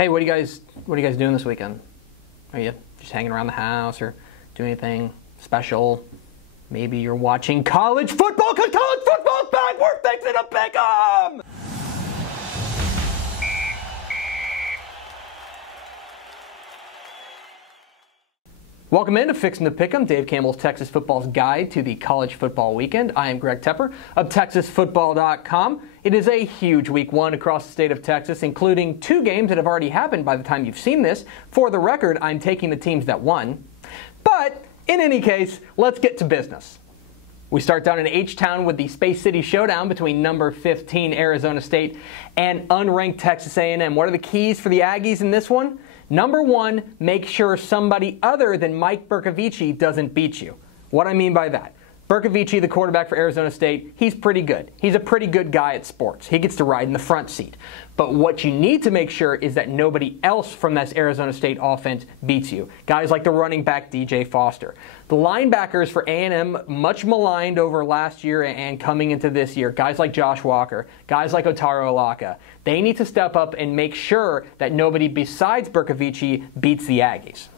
Hey, what are you guys doing this weekend? Are you just hanging around the house or doing anything special? Maybe you're watching college football because college football's back. We're fixing to pick 'em. Welcome into Fixin to Pick'em, Dave Campbell's Texas football's guide to the college football weekend. I am Greg Tepper of TexasFootball.com. It is a huge week one across the state of Texas, including two games that have already happened by the time you've seen this. For the record, I'm taking the teams that won. But in any case, let's get to business. We start down in H-Town with the Space City Showdown between number 15 Arizona State and unranked Texas A&M. What are the keys for the Aggies in this one? Number one, make sure somebody other than Mike Bercovici doesn't beat you. What I mean by that? Bercovici, the quarterback for Arizona State, he's pretty good. He's a pretty good guy at sports. He gets to ride in the front seat. But what you need to make sure is that nobody else from this Arizona State offense beats you. Guys like the running back DJ Foster. The linebackers for A&M, much maligned over last year and coming into this year. Guys like Josh Walker, guys like Otaro Alaka. They need to step up and make sure that nobody besides Bercovici beats the Aggies.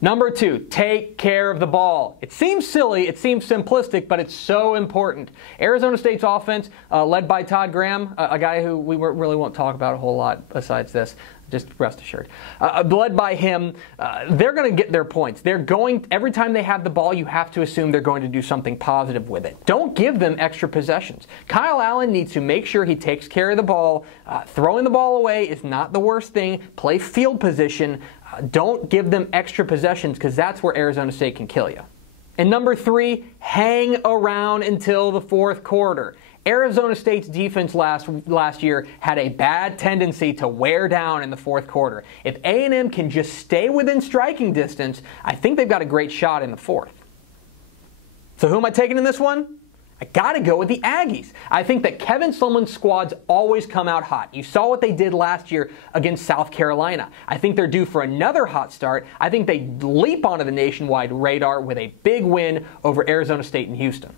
Number two, take care of the ball. It seems silly, it seems simplistic, but it's so important. Arizona State's offense, led by Todd Graham, a guy who we really won't talk about a whole lot besides this, just rest assured. Led by him, they're going to get their points. Every time they have the ball, you have to assume they're going to do something positive with it. Don't give them extra possessions. Kyle Allen needs to make sure he takes care of the ball. Throwing the ball away is not the worst thing. Play field position. Don't give them extra possessions because that's where Arizona State can kill you. And number three, hang around until the fourth quarter. Arizona State's defense last year had a bad tendency to wear down in the fourth quarter. If A&M can just stay within striking distance, I think they've got a great shot in the fourth. So who am I taking in this one? I got to go with the Aggies. I think that Kevin Sumlin's squads always come out hot. You saw what they did last year against South Carolina. I think they're due for another hot start. I think they leap onto the nationwide radar with a big win over Arizona State and Houston.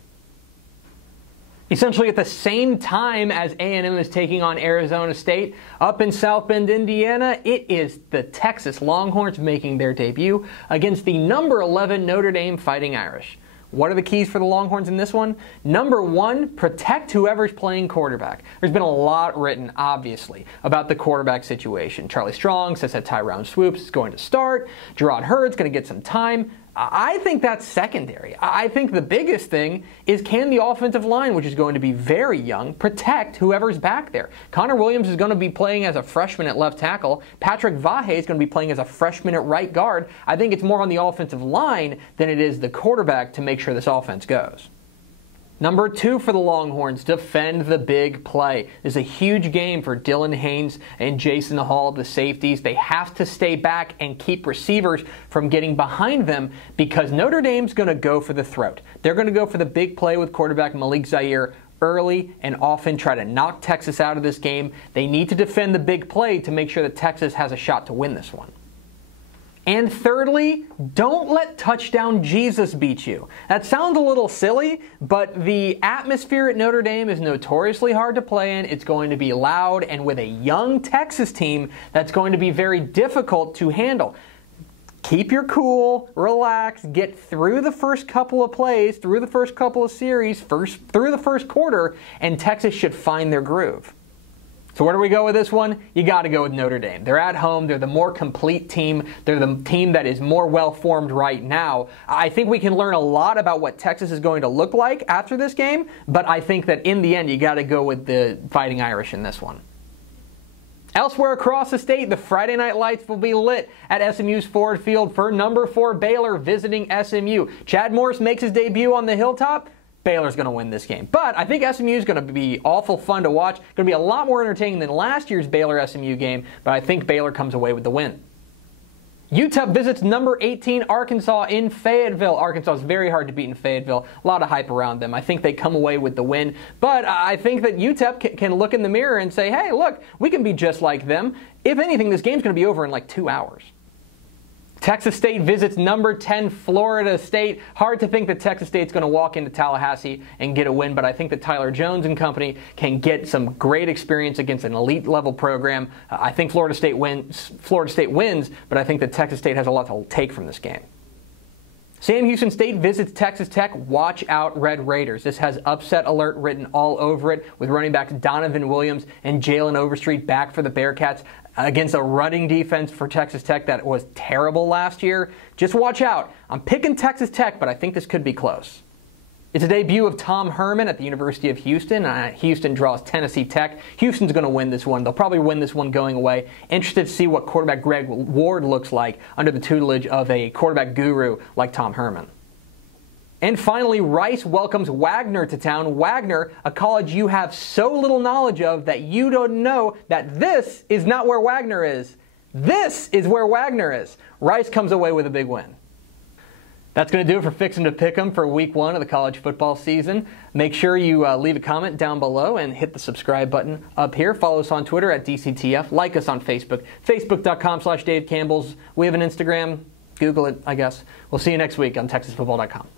Essentially at the same time as A&M is taking on Arizona State, up in South Bend, Indiana, it is the Texas Longhorns making their debut against the number 11 Notre Dame Fighting Irish. What are the keys for the Longhorns in this one? Number one, protect whoever's playing quarterback. There's been a lot written, obviously, about the quarterback situation. Charlie Strong says that Tyrone Swoops is going to start. Gerard Hurd's going to get some time. I think that's secondary. I think the biggest thing is, can the offensive line, which is going to be very young, protect whoever's back there? Connor Williams is going to be playing as a freshman at left tackle. Patrick Vahe is going to be playing as a freshman at right guard. I think it's more on the offensive line than it is the quarterback to make sure this offense goes. Number two for the Longhorns, defend the big play. This is a huge game for Dylan Haynes and Jason Hall, the safeties. They have to stay back and keep receivers from getting behind them because Notre Dame's going to go for the throat. They're going to go for the big play with quarterback Malik Zaire early and often try to knock Texas out of this game. They need to defend the big play to make sure that Texas has a shot to win this one. And thirdly, don't let touchdown Jesus beat you. That sounds a little silly, but the atmosphere at Notre Dame is notoriously hard to play in. It's going to be loud, and with a young Texas team, that's going to be very difficult to handle. Keep your cool, relax, get through the first couple of plays, through the first couple of series, through the first quarter, and Texas should find their groove. So where do we go with this one? You got to go with Notre Dame. They're at home. They're the more complete team. They're the team that is more well-formed right now. I think we can learn a lot about what Texas is going to look like after this game, but I think that in the end, you got to go with the Fighting Irish in this one. Elsewhere across the state, the Friday night lights will be lit at SMU's Ford Field for number 4 Baylor visiting SMU. Chad Morris makes his debut on the Hilltop. Baylor's going to win this game. But I think SMU is going to be awful fun to watch. Going to be a lot more entertaining than last year's Baylor-SMU game, but I think Baylor comes away with the win. UTEP visits number 18 Arkansas in Fayetteville. Arkansas is very hard to beat in Fayetteville. A lot of hype around them. I think they come away with the win. But I think that UTEP can look in the mirror and say, hey, look, we can be just like them. If anything, this game's going to be over in like 2 hours. Texas State visits number 10 Florida State. Hard to think that Texas State's going to walk into Tallahassee and get a win, but I think that Tyler Jones and company can get some great experience against an elite level program. I think Florida State wins, but I think that Texas State has a lot to take from this game. Sam Houston State visits Texas Tech. Watch out, Red Raiders. This has upset alert written all over it, with running backs Donovan Williams and Jalen Overstreet back for the Bearcats against a running defense for Texas Tech that was terrible last year. Just watch out. I'm picking Texas Tech, but I think this could be close. It's a debut of Tom Herman at the University of Houston. Houston draws Tennessee Tech. Houston's going to win this one. They'll probably win this one going away. Interested to see what quarterback Greg Ward looks like under the tutelage of a quarterback guru like Tom Herman. And finally, Rice welcomes Wagner to town. Wagner, a college you have so little knowledge of that you don't know that this is not where Wagner is. This is where Wagner is. Rice comes away with a big win. That's going to do it for Fixin' to Pick'em for week 1 of the college football season. Make sure you leave a comment down below and hit the subscribe button up here. Follow us on Twitter at DCTF. Like us on Facebook, facebook.com/Dave Campbell's. We have an Instagram. Google it, I guess. We'll see you next week on TexasFootball.com.